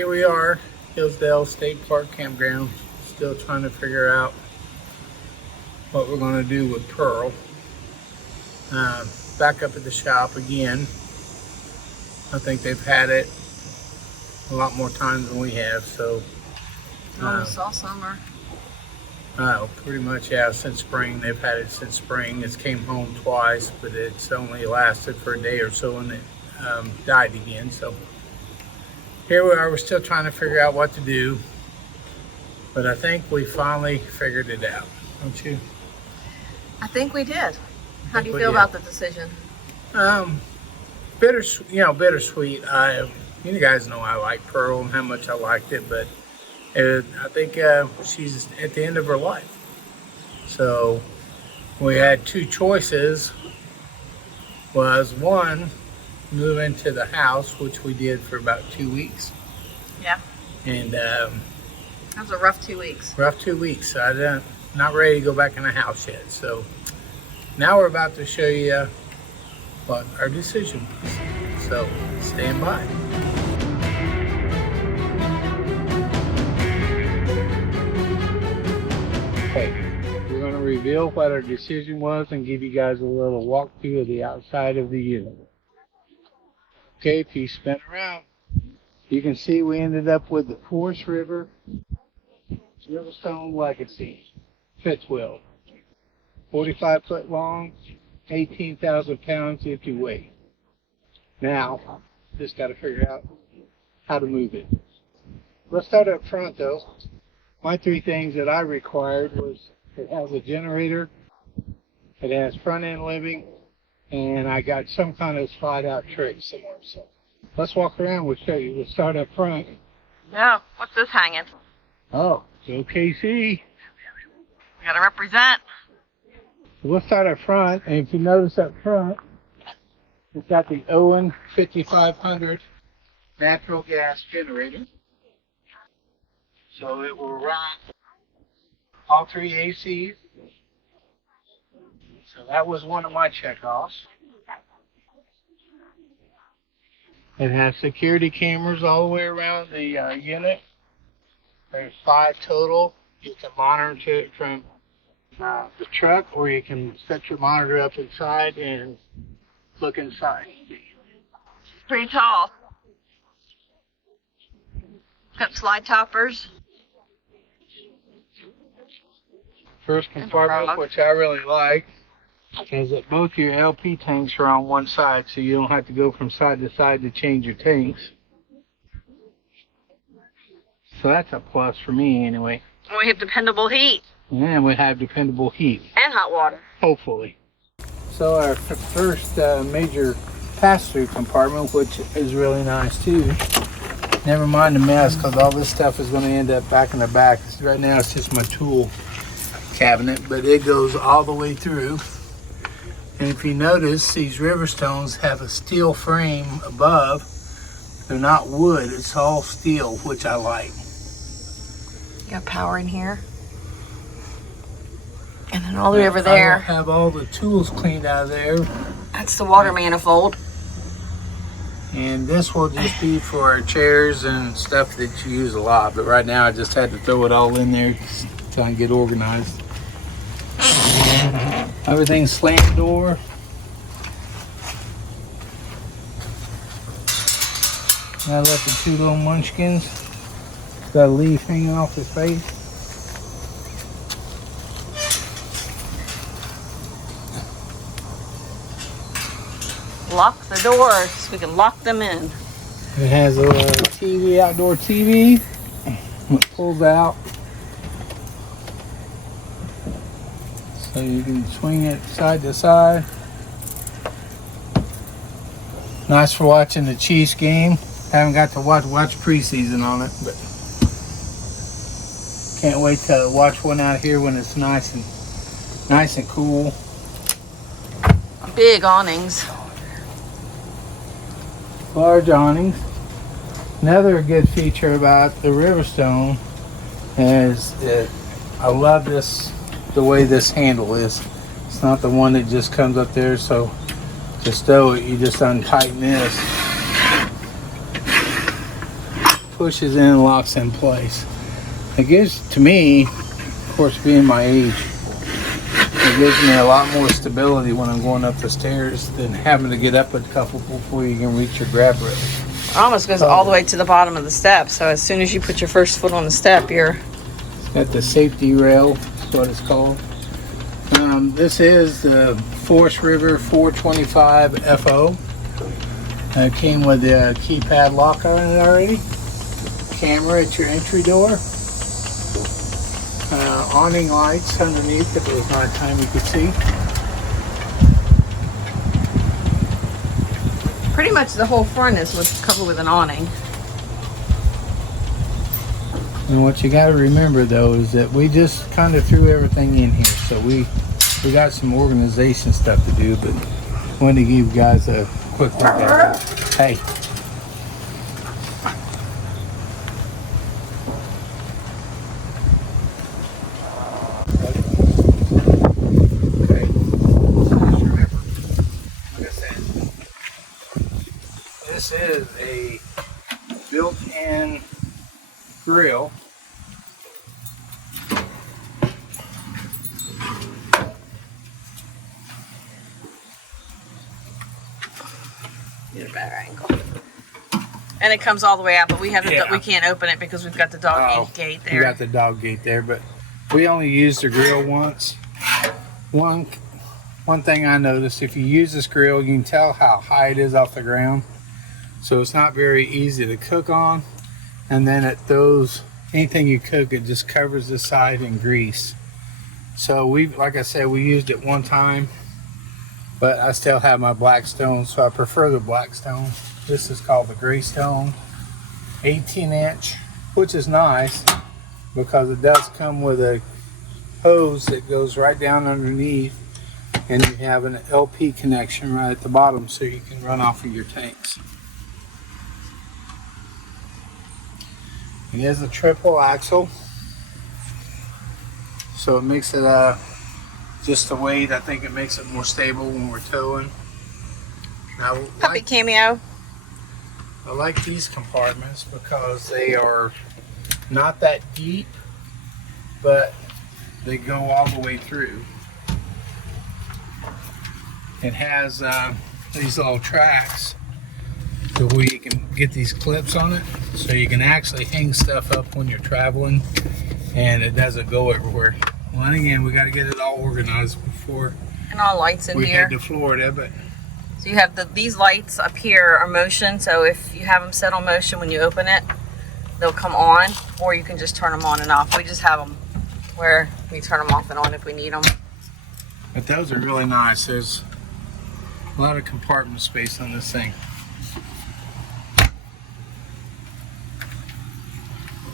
here we are, Hillsdale State Park Campground. Still trying to figure out what we're going to do with Pearl. Back up at the shop again. I think they've had it a lot more times than we have, so. Almost all summer. Pretty much, yeah, since spring. They've had it since spring. It's came home twice, but it's only lasted for a day or so and it died again. So here we are, we're still trying to figure out what to do, but I think we finally figured it out, don't you? I think we did. How do you feel about the decision? Bittersweet. You guys know I like Pearl and how much I liked it, but I think she's at the end of her life. So we had two choices. Was one, move into the house, which we did for about 2 weeks. Yeah. And that was a rough 2 weeks. Rough 2 weeks. I'm not ready to go back in the house yet. So now we're about to show you what our decision was. So stand by. Okay, we're going to reveal what our decision was and give you guys a little walkthrough of the outside of the unit. Okay, if you spin around, you can see we ended up with the Forest River Riverstone Legacy fifth wheel. 45 foot long, 18,000 pounds empty weight. Now, just got to figure out how to move it. Let's start up front though. My three things that I required was it has a generator, it has front end living, and I got some kind of slide out tray somewhere. So let's walk around, we'll show you. We'll start up front. Yeah, what's this hanging? Oh, it's OKC. We gotta represent. So we'll start up front, and if you notice up front, it's got the Owen 5500 natural gas generator. So it will run all three ACs. So that was one of my checkoffs. It has security cameras all the way around the unit. There's 5 total. You can monitor it from the truck, or you can set your monitor up inside and look inside. Pretty tall. Got slide toppers. First compartment, which I really like, is that both your LP tanks are on one side, so you don't have to go from side to side to change your tanks. So that's a plus for me anyway. We have dependable heat. And we have dependable heat. And hot water. Hopefully. So our first major pass-through compartment, which is really nice too. Never mind the mess, because all this stuff is going to end up back in the back. Right now it's just my tool cabinet, but it goes all the way through. And if you notice, these Riverstones have a steel frame above. They're not wood, it's all steel, which I like. You got power in here. And then all the way over there. I have all the tools cleaned out of there. That's the water manifold. And this will just be for our chairs and stuff that you use a lot. But right now I just had to throw it all in there so I can get organized. Everything's slam door. I let the two little munchkins. Got a leaf hanging off his face. Lock the doors so we can lock them in. It has a TV, outdoor TV. It pulls out. So you can swing it side to side. Nice for watching the Chiefs game. Haven't got to watch preseason on it, but can't wait to watch one out here when it's nice and cool. Big awnings. Large awnings. Another good feature about the Riverstone is that I love the way this handle is. It's not the one that just comes up there, so to stow it, you just untighten this. pushes in and locks in place. It gives, to me, of course, being my age, it gives me a lot more stability when I'm going up the stairs than having to get up a couple before you can reach your grab rail. It almost goes all the way to the bottom of the step. So as soon as you put your first foot on the step, you're... It's got the safety rail, that's what it's called. This is the Forest River 425 FO. It came with a keypad lock on it already. Camera at your entry door. Awning lights underneath if it was nighttime you could see. Pretty much the whole front is covered with an awning. And what you got to remember though is that we just kind of threw everything in here, so we got some organization stuff to do, but wanted to give you guys a quick look at it. Hey. Okay. Just remember, like I said, this is a built-in grill. Get a better angle. And it comes all the way out, but we have we can't open it because we've got the dog gate there. You got the dog gate there, but we only used the grill once. One thing I noticed, if you use this grill, you can tell how high it is off the ground. So it's not very easy to cook on. And then it throws anything you cook, it just covers the side in grease. So like I said, we used it one time, but I still have my black stone, so I prefer the black stone. This is called the gray stone, 18-inch, which is nice because it does come with a hose that goes right down underneath, and you have an LP connection right at the bottom so you can run off of your tanks. It is a triple axle, so it makes it just the weight. I think it makes it more stable when we're towing. Now, Puppy cameo. I like these compartments because they are not that deep, but they go all the way through. It has these little tracks to where you can get these clips on it, so you can actually hang stuff up when you're traveling, and it doesn't go everywhere. Well, and again, we got to get it all organized before And all lights in we here. head to Florida. But So you have these lights up here are motion, so if you have them set on motion when you open it, they'll come on, or you can just turn them on and off. We just have them where we turn them off and on if we need them. But those are really nice. There's a lot of compartment space on this thing.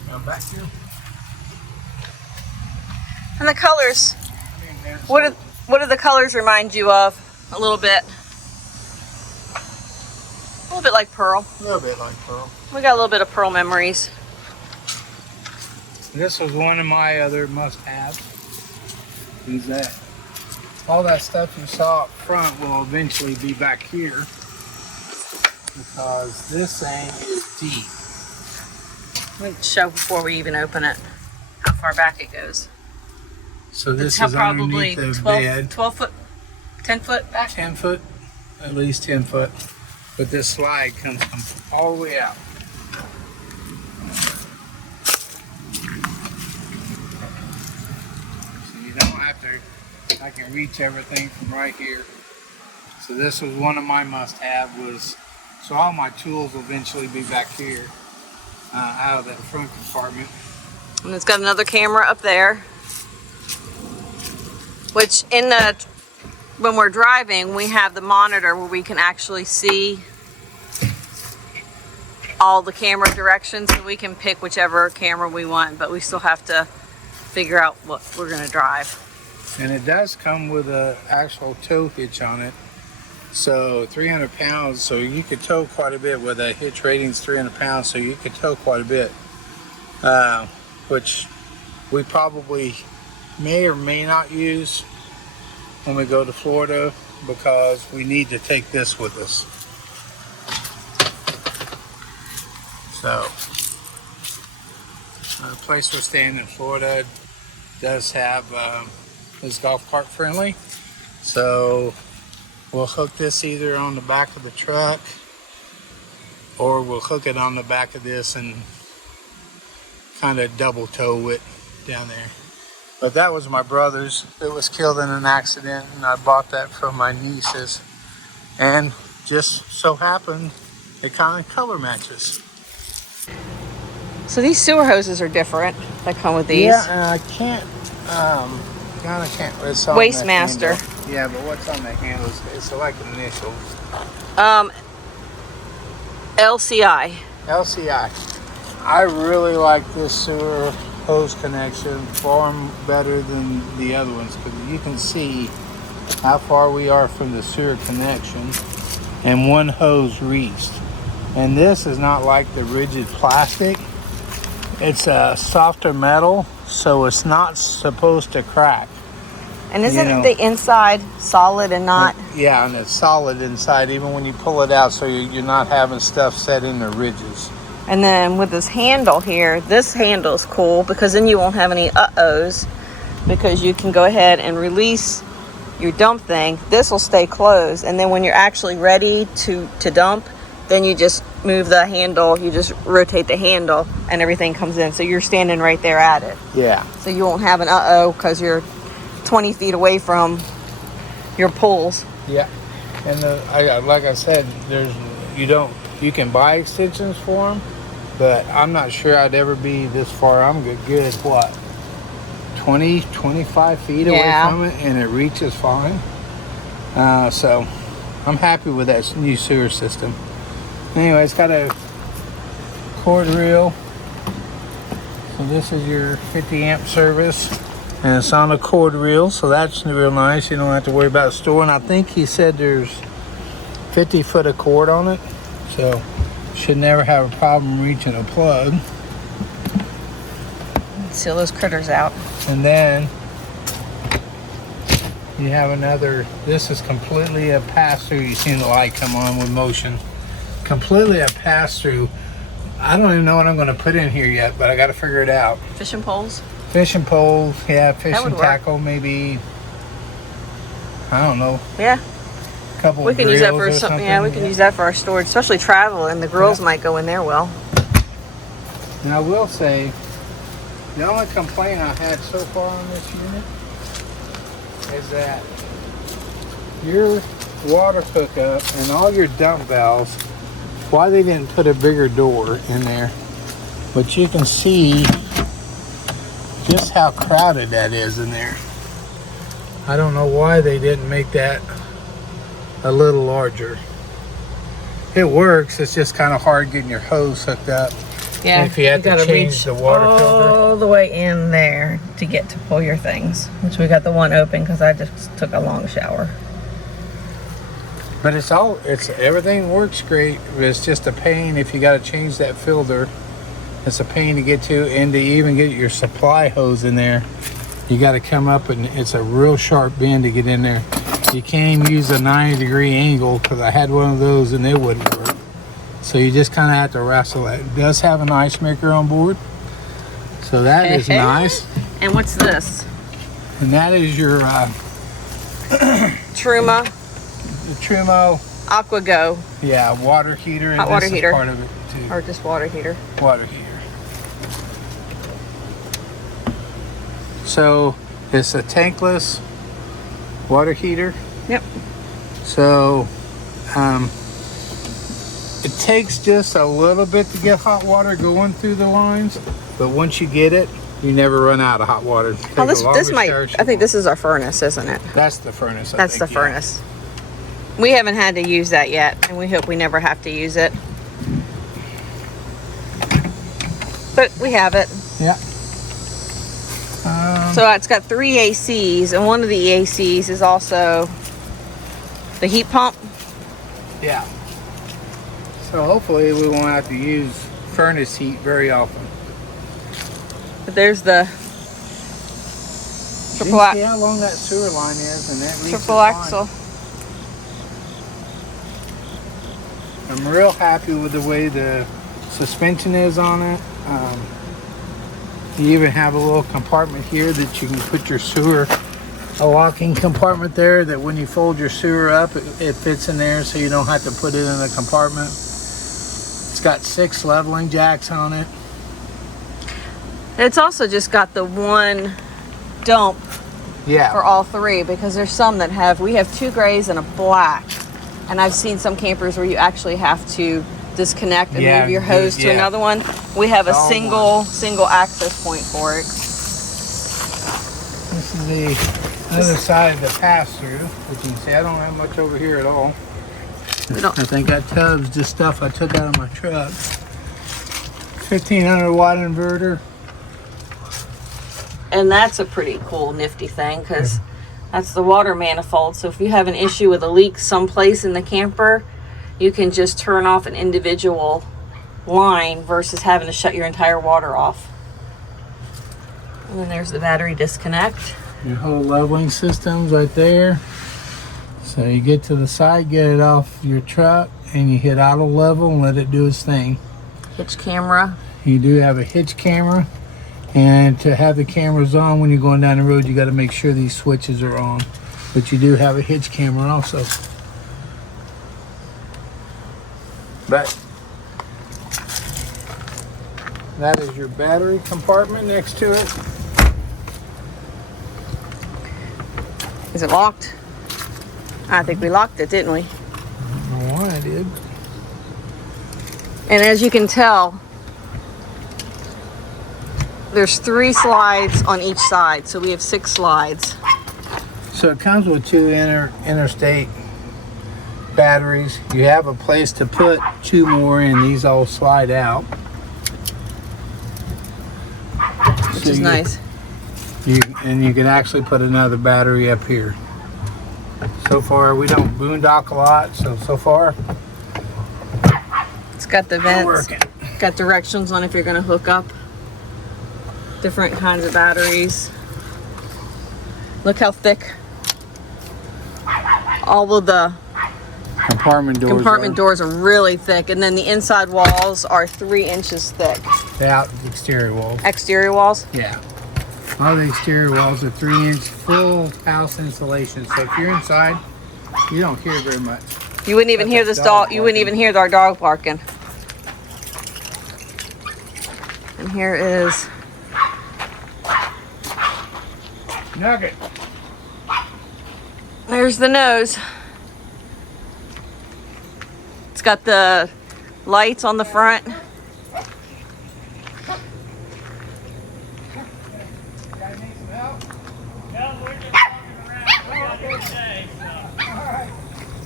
Now back here. And the colors, what do the colors remind you of? A little bit like pearl. A little bit like pearl. We got a little bit of pearl memories. This was one of my other must-haves. Is that all that stuff you saw up front will eventually be back here, because this thing is deep. Let me show before we even open it how far back it goes. So this It's is probably underneath the 12, bed. 12 foot, 10 foot back. 10 foot, at least 10 foot. But this slide comes all the way out. So you don't have to, I can reach everything from right here. So this was one of my must-have was, so all my tools will eventually be back here, out of that front compartment. And it's got another camera up there, which when we're driving, we have the monitor where we can actually see all the camera directions, so we can pick whichever camera we want, but we still have to figure out what we're going to drive. And it does come with an actual tow hitch on it. So 300 pounds, so you could tow quite a bit with a hitch rating's 300 pounds, so you could tow quite a bit. Which we probably may or may not use when we go to Florida, because we need to take this with us. So The place we're staying in Florida does have is golf cart friendly, so we'll hook this either on the back of the truck or we'll hook it on the back of this and kind of double tow it down there. But that was my brother's. It was killed in an accident, and I bought that from my nieces, and just so happened it kind of color matches. So these sewer hoses are different that come with these. Yeah, and I can't, God, I can't. It's on Waste the Master. handle. Yeah, but what's on the handle? It's like initials. LCI. LCI. I really like this sewer hose connection far better than the other ones because you can see how far we are from the sewer connection and one hose reached. And this is not like the rigid plastic. It's a softer metal, so it's not supposed to crack. And isn't the inside solid and not? Yeah, and it's solid inside even when you pull it out, so you're not having stuff set in the ridges. And then with this handle here, this handle is cool because then you won't have any uh-ohs because you can go ahead and release your dump thing. This will stay closed, and then when you're actually ready to dump, then you just move the handle, you just rotate the handle and everything comes in. So you're standing right there at it. Yeah. So you won't have an uh-oh because you're 20 feet away from your pulls. Yeah. And like I said, you can buy extensions for them, but I'm not sure I'd ever be this far. I'm good, what, 20, 25 feet away from it, and it reaches fine. So I'm happy with that new sewer system. Anyway, it's got a cord reel. So this is your 50 amp service, and it's on a cord reel, so that's real nice. You don't have to worry about storing. I think he said there's 50 foot of cord on it, so should never have a problem reaching a plug. Seal those critters out. And then you have another, this is completely a pass-through. You've seen the light come on with motion. Completely a pass-through. I don't even know what I'm going to put in here yet, but I got to figure it out. Fishing poles? Fishing poles, yeah, fishing work. tackle, maybe, I don't know. Yeah. Couple we of can use that grills for or something. Yeah, we can use that for our storage, especially travel, and the grills might go in there well. And I will say, the only complaint I had so far on this unit is that your water hookup and all your dump valves, why they didn't put a bigger door in there, but you can see just how crowded that is in there. I don't know why they didn't make that a little larger. It works, it's just kind of hard getting your hose hooked up. Yeah, and if you have to change the water filter all the way in there to get to pull your things, which we got the one open because I just took a long shower. But everything works great. It's just a pain if you got to change that filter. It's a pain to get to, and to even get your supply hose in there, you got to come up, and it's a real sharp bend to get in there. You can't even use a 90-degree angle because I had one of those and it wouldn't work. So you just kind of have to wrestle it. It does have an ice maker on board, so that is nice. And what's this? And that is your Truma. The Trumo AquaGo. Yeah, water heater. And hot water heater. Part of it too. Or just water heater. Water heater. So it's a tankless water heater. Yep. So it takes just a little bit to get hot water going through the lines, but once you get it, you never run out of hot water. Oh, this might, I think this is our furnace, isn't it? That's the furnace. That's the furnace. We haven't had to use that yet, and we hope we never have to use it. But we have it. Yeah. So it's got 3 ACs, and one of the ACs is also the heat pump. Yeah. So hopefully we won't have to use furnace heat very often. But there's the See how long that sewer line is, and that reaches triple axle. I'm real happy with the way the suspension is on it. You even have a little compartment here that you can put your sewer, a locking compartment there that when you fold your sewer up, it fits in there so you don't have to put it in a compartment. It's got 6 leveling jacks on it. It's also just got the one dump Yeah. for all 3, because there's some that have, we have 2 grays and a black. And I've seen some campers where you actually have to disconnect and move your hose to another one. We have a single access point for it. This is the other side of the pass-through. As you can see, I don't have much over here at all. I think that tub's just stuff I took out of my truck. 1500 watt inverter. And that's a pretty cool, nifty thing, because that's the water manifold. So if you have an issue with a leak someplace in the camper, you can just turn off an individual line versus having to shut your entire water off. And then there's the battery disconnect. Your whole leveling system's right there. So you get to the side, get it off your truck, and you hit auto level and let it do its thing. Hitch camera. You do have a hitch camera, and to have the cameras on when you're going down the road, you got to make sure these switches are on. But you do have a hitch camera also. But that is your battery compartment next to it. Is it locked? I think we locked it, didn't we? I don't know why I did. And as you can tell, there's 3 slides on each side, so we have 6 slides. So it comes with 2 interstate batteries. You have a place to put 2 more in. These all slide out, Which is nice. You can actually put another battery up here. So far, we don't boondock a lot, so far It's got the vents, working. got directions on if you're going to hook up different kinds of batteries. Look how thick all of the Compartment doors are really thick, and then the inside walls are 3 inches thick. The exterior walls. Exterior walls? Yeah. All the exterior walls are 3-inch full house insulation. So if you're inside, you don't hear very much. You wouldn't even hear this dog. You wouldn't even hear our dog barking. And here is Nugget. There's the nose. It's got the lights on the front.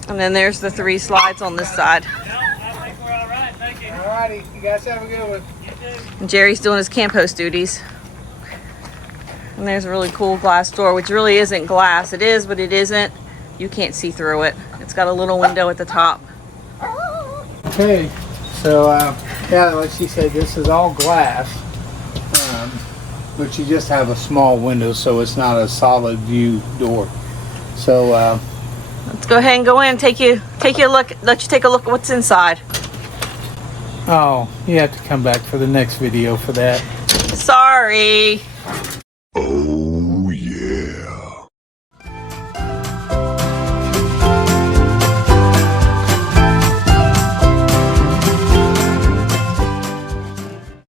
And then there's the 3 slides on this side. I think we're all right. Thank you. Alrighty, you guys have a good one. You too. And Jerry's doing his camp host duties. And there's a really cool glass door, which really isn't glass. It is, but it isn't. You can't see through it. It's got a little window at the top. Okay, so yeah, like she said, this is all glass, but you just have a small window, so it's not a solid view door. So Let's go ahead and go in. Take you a look. Let you take a look at what's inside. oh, you have to come back for the next video for that. Sorry.